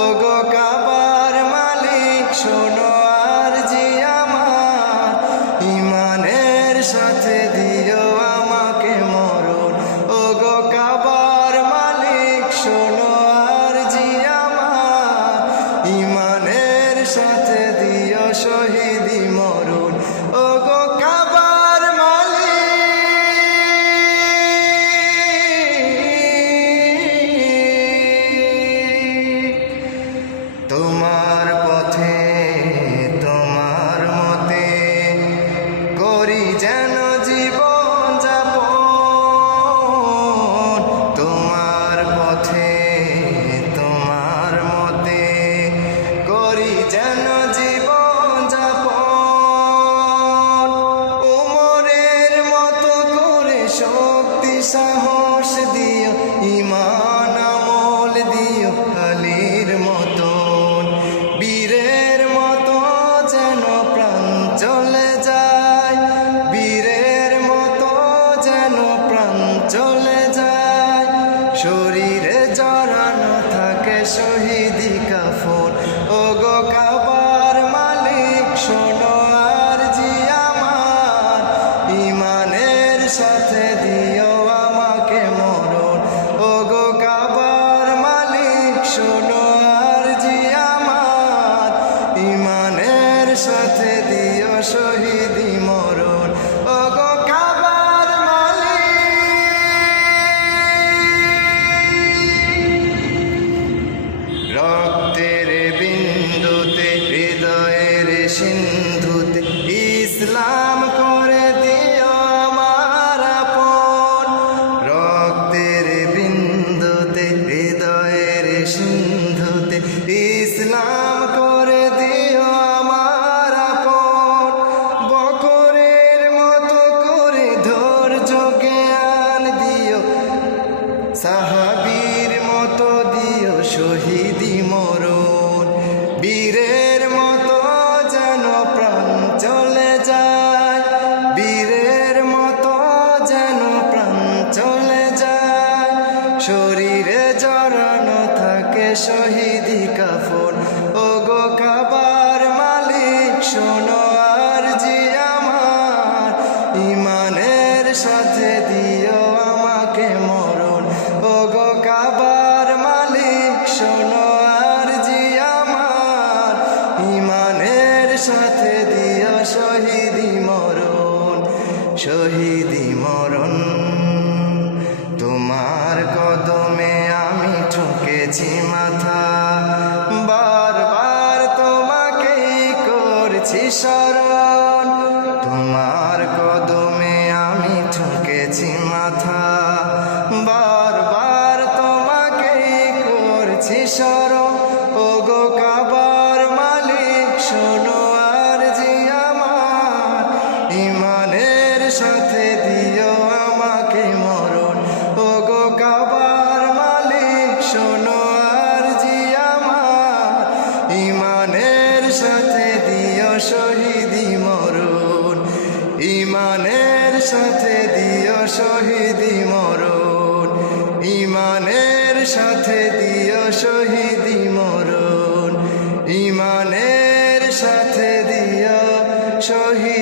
ওগো কাবার মালিক শোনো আরজি আমার, ইমানের সাথে দিও আমাকে মরণ। ওগো কাবার মালিক শোনো আরজি আমার, ইমানের সাথে দিও শহীদি মরণ। ওগো কাবার মালিক তোমার পথে তোমার মতে করি যেন জীবন যাপন। তোমার পথে তোমার মতে করি যেন জীবন যাপন। উমরের মতো করে শক্তি সাহস দিও, ঈমান আমল দিও আলীর মতন। বীরের মতো যেন প্রাণ চলে যায়, বীরের মতো যেন প্রাণ চলে যায়। শরীরে জড়ানো থাকে শহীদি কাফন। ওগো কাবার মালিক শোনো আরজি আমার, ইমানের সাথে দিও আমাকে মরণ। ওগো কাবার মালিক শোনো আরজি আমার, ইমানের সাথে দিও শহীদি মরণ। ওগো কাবার মালিক রক্তের বিন্দুতে হৃদয়ের সিন্ধুতে ইসলাম করে দিও আমার আপন। রক্তের বিন্দুতে হৃদয়ের সিন্ধুতে ইসলাম করে দিও আমার আপন। বকরের মতো করে ধৈর্য জ্ঞান দিও, সাহাবীর মতো দিও শহীদি মরণ। বীরের মতো যেন প্রাণ চলে যায়, বীরের মতো যেন প্রাণ চলে যায়। শরীরে জড়ানো থাকে শহীদি কাফন। ওগো কাবার মালিক শোনো আরজি আমার, ইমানের সাথে দিও আমাকে মরণ। ওগো কাবার মালিক শোনো আরজি আমার, ইমানের সাথে দিও শহীদি মরণ। শহীদি মরণ তোমার কদমে আমি ঠুকেছি মাথা, বারবার তোমাকেই করছি স্মরণ। তোমার কদমে আমি ঠুকেছি মাথা, বারবার তোমাকেই করছি স্মরণ। ওগো কাবার মালিক শোনো আরজি আমার, ইমানের সাথে দিও আমাকে মরণ। ওগো কাবার মালিক শোনো আরজি আমার, ইমানের সাথে দিও শহীদি মরণ। ইমানের সাথে দিও শহীদি মরণ, ইমানের সাথে দিও শহীদি মরণ, ইমানের সাথে দিও শহীদ।